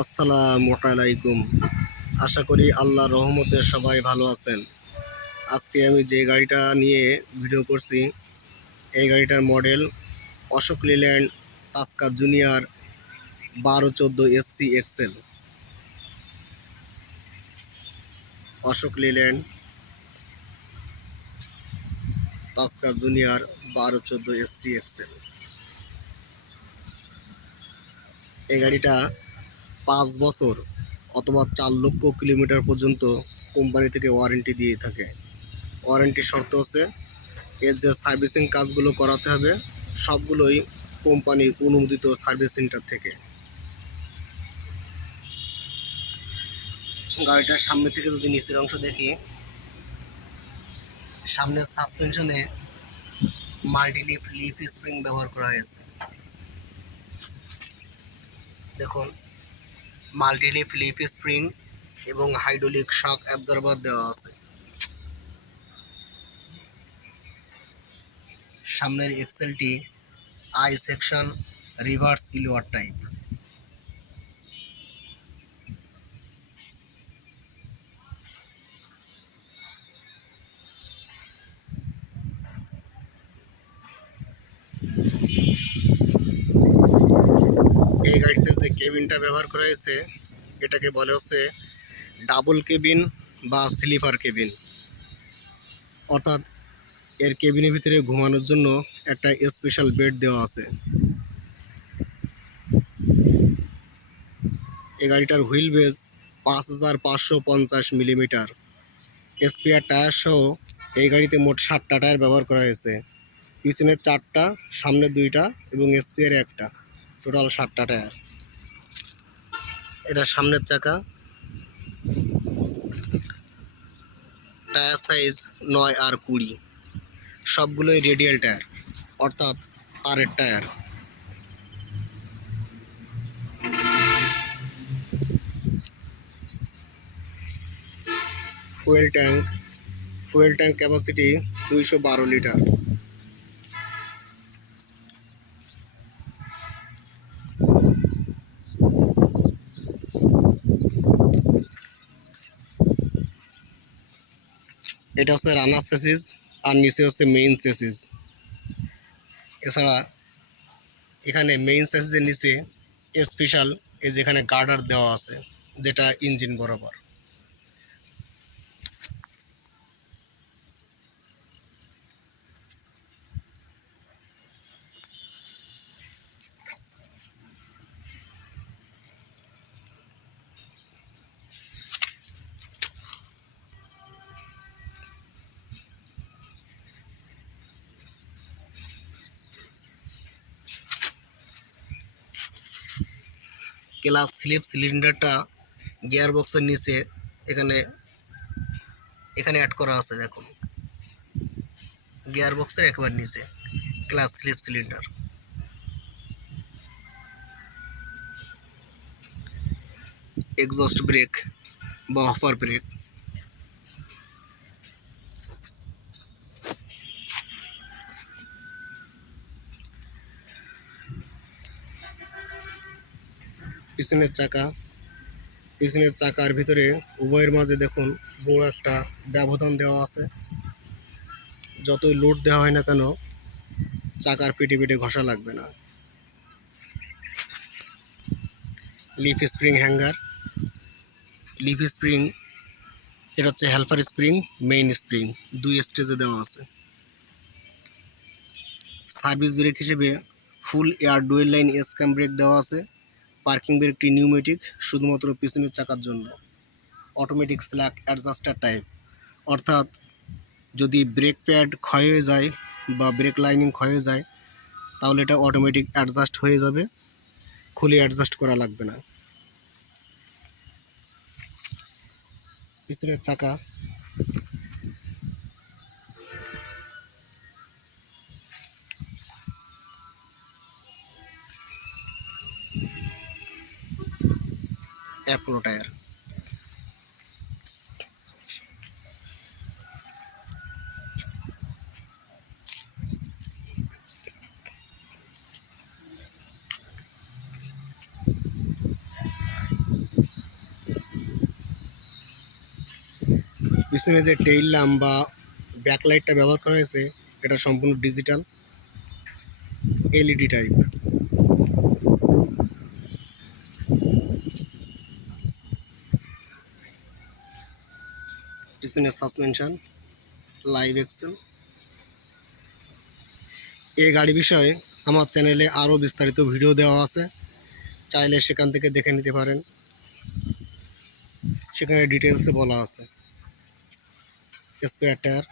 আসসালামু আলাইকুম। আশা করি আল্লাহর রহমতে সবাই ভালো আছেন। আজকে আমি যে গাড়িটা নিয়ে ভিডিও করছি, এই গাড়িটার মডেল অশোক লিল্যান্ড টাস্কা জুনিয়র 1214 এসসি এক্সেল। অশোক লিল্যান্ড টাস্কা জুনিয়র 1214 এসসি এক্সেল। এই গাড়িটা 5 বছর অথবা 4 লক্ষ কিলোমিটার পর্যন্ত কোম্পানি থেকে ওয়ারেন্টি দিয়ে থাকে। ওয়ারেন্টির শর্ত হচ্ছে এর যে সার্ভিসিং কাজগুলো করাতে হবে সবগুলোই কোম্পানির অনুমোদিত সার্ভিস সেন্টার থেকে। গাড়িটার সামনে থেকে যদি নিচের অংশ দেখি, সামনের সাসপেনশনে মাল্টিলিপ লিফ স্প্রিং ব্যবহার করা হয়েছে। দেখুন, মাল্টিলিপ লিফ স্প্রিং এবং হাইড্রোলিক শক অ্যাবজর্বার দেওয়া আছে। সামনের এক্সেলটি আই সেকশন রিভার্স ইলোয়ার টাইপ। এই গাড়িতে যে কেবিনটা ব্যবহার করা হয়েছে এটাকে বলে হচ্ছে ডাবল কেবিন বা স্লিপার কেবিন, অর্থাৎ এর কেবিনের ভিতরে ঘুমানোর জন্য একটা স্পেশাল বেড দেওয়া আছে। এই গাড়িটার wheel base 5550 millimetre. Spare tyre সহ এই গাড়িতে মোট 7টা টায়ার ব্যবহার করা হয়েছে। পিছনের 4টা, সামনে 2টা এবং স্পেয়ারে 1টা, টোটাল 7টা টায়ার। এটা সামনের চাকা। টায়ার সাইজ 9 আর 20, সবগুলোই রেডিয়াল টায়ার, অর্থাৎ আরের tyre. Fuel tank capacity 212 litre. এটা হচ্ছে রানার চেসিস আর নিচে হচ্ছে মেইন চেসিস। এছাড়া এখানে মেইন চেসিসের নিচে স্পেশাল এই যেখানে গার্ডার দেওয়া আছে, যেটা ইঞ্জিন বরাবর। ক্লাস স্লিপ সিলিন্ডারটা গিয়ার বক্সের নিচে এখানে এখানে অ্যাড করা আছে। দেখুন, গিয়ার বক্সের একেবারে নিচে class slip cylinder. Exhaust brake বা হপার ব্রেক। পিছনের চাকার ভিতরে উভয়ের মাঝে দেখুন বড় একটা ব্যবধান দেওয়া আছে। যতই লোড দেওয়া হয় না কেন চাকার পিঠে পিঠে ঘষা লাগবে না। Leaf spring hanger. Leaf spring এটা হচ্ছে হেল্পার স্প্রিং, মেইন স্প্রিং 2 স্টেজে দেওয়া আছে। সার্ভিস ব্রেক হিসেবে full air dual line scam brake দেওয়া আছে। পার্কিং ব্রেকটি নিউমেটিক, শুধুমাত্র পিছনের চাকার জন্য। অটোমেটিক স্ল্যাক অ্যাডজাস্টার টাইপ, অর্থাৎ যদি ব্রেক প্যাড ক্ষয় হয়ে যায় বা ব্রেক লাইনিং ক্ষয় হয়ে যায় তাহলে এটা অটোমেটিক অ্যাডজাস্ট হয়ে যাবে, খুলে অ্যাডজাস্ট করা লাগবে না। পিছনের চাকা অ্যাপ্রো টায়ার। পিছনে যে টেইল ল্যাম্প বা ব্যাকলাইটটা ব্যবহার করা হয়েছে এটা সম্পূর্ণ ডিজিটাল এলইডি টাইপ। পিছনে সাসপেনশন, লাইভ এক্সেল। এই গাড়ি বিষয়ে আমার চ্যানেলে আরও বিস্তারিত ভিডিও দেওয়া আছে, চাইলে সেখান থেকে দেখে নিতে পারেন। সেখানে ডিটেলসে বলা আছে spare tyre,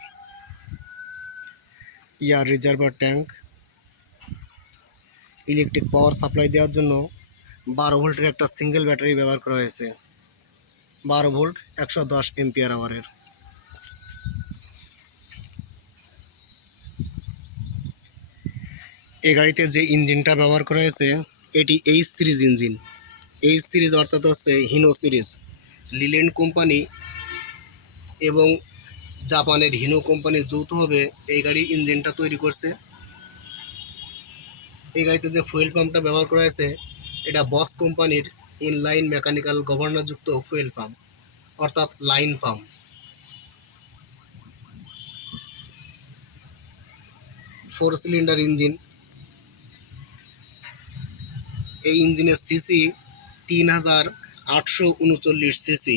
air reservoir tank, electric power supply দেওয়ার জন্য 12 ভোল্টের একটা সিঙ্গেল ব্যাটারি ব্যবহার করা হয়েছে। 12 ভোল্ট 110 এম্পিয়ার আওয়ারের। এই গাড়িতে যে ইঞ্জিনটা ব্যবহার করা হয়েছে এটি H series engine. H series অর্থাৎ হচ্ছে হিনো সিরিজ। লিল্যান্ড কোম্পানি এবং জাপানের হিনো কোম্পানি যৌথভাবে এই গাড়ির ইঞ্জিনটা তৈরি করছে। এই গাড়িতে যে ফুয়েল পাম্পটা ব্যবহার করা হয়েছে এটা বস কোম্পানির ইনলাইন মেকানিক্যাল গভর্নরযুক্ত ফুয়েল পাম্প অর্থাৎ লাইন পাম্প। 4 cylinder engine. এই ইঞ্জিনের সিসি 3839 সিসি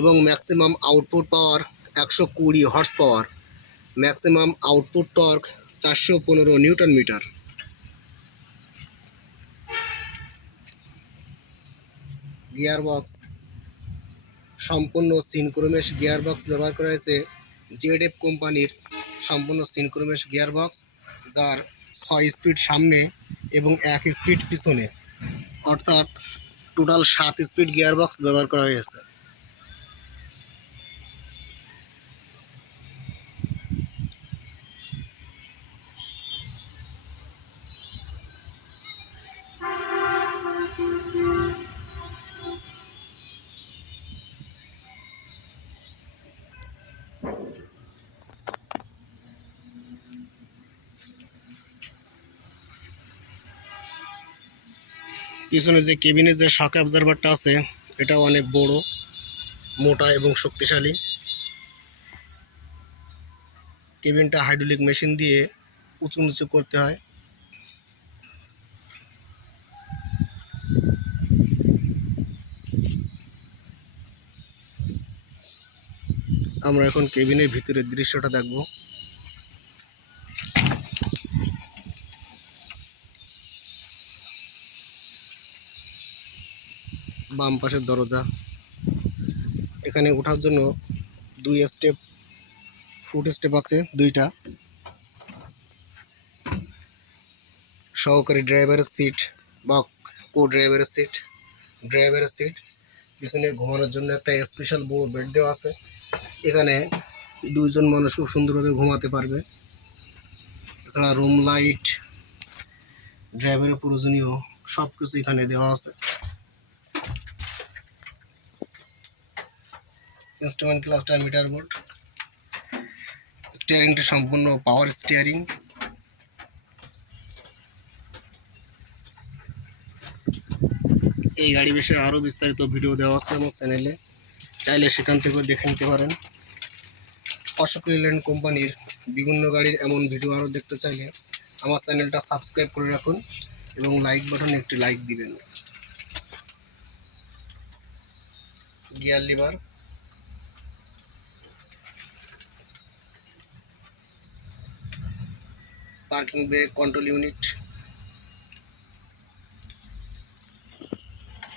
এবং maximum output power 120 horse power. Maximum output torque 415 newton metre. Gearbox সম্পূর্ণ সিনক্রোমেশ গিয়ারবক্স ব্যবহার করা হয়েছে। জেডএফ কোম্পানির সম্পূর্ণ সিনক্রোমেশ গিয়ারবক্স, যার 6 স্পিড সামনে এবং 1 স্পিড পিছনে, অর্থাৎ টোটাল 7 স্পিড গিয়ারবক্স ব্যবহার করা হয়েছে। পিছনে যে কেবিনে যে শক অ্যাবজর্ভারটা আছে এটা অনেক বড়, মোটা এবং শক্তিশালী। কেবিনটা হাইড্রোলিক মেশিন দিয়ে উঁচু নিচু করতে হয়। আমরা এখন কেবিনের ভিতরের দৃশ্যটা দেখব। বাম পাশের দরজা, এখানে ওঠার জন্য 2 স্টেপ, ফুট স্টেপ আছে 2টা। সহকারী ড্রাইভারের সিট বা কো ড্রাইভারের সিট, ড্রাইভারের সিট। পিছনে ঘুমানোর জন্য একটা স্পেশাল বড় বেড দেওয়া আছে। এখানে 2 জন মানুষ খুব সুন্দরভাবে ঘুমাতে পারবে। এছাড়া রুম লাইট, ড্রাইভারের প্রয়োজনীয় সব কিছু এখানে দেওয়া আছে। Instrument cluster, meter board. স্টিয়ারিংটি সম্পূর্ণ পাওয়ার স্টিয়ারিং। এই গাড়ি বিষয়ে আরও বিস্তারিত ভিডিও দেওয়া আছে আমার চ্যানেলে, চাইলে সেখান থেকেও দেখে নিতে পারেন। অশোক লেল্যান্ড কোম্পানির বিভিন্ন গাড়ির এমন ভিডিও আরও দেখতে চাইলে আমার চ্যানেলটা সাবস্ক্রাইব করে রাখুন এবং লাইক বাটনে একটি লাইক দিবেন। Gear liver, parking brake control unit,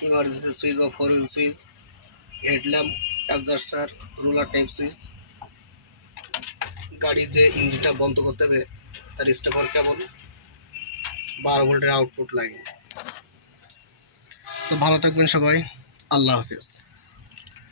emergency switch বা 4 wheel switch, headlamp adjuster, roller type switch. গাড়ির যে ইঞ্জিনটা বন্ধ করতে হবে তার স্টেপার কেবল, 12 ভোল্টের আউটপুট লাইন। তো ভালো থাকবেন সবাই, আল্লাহ হাফেজ।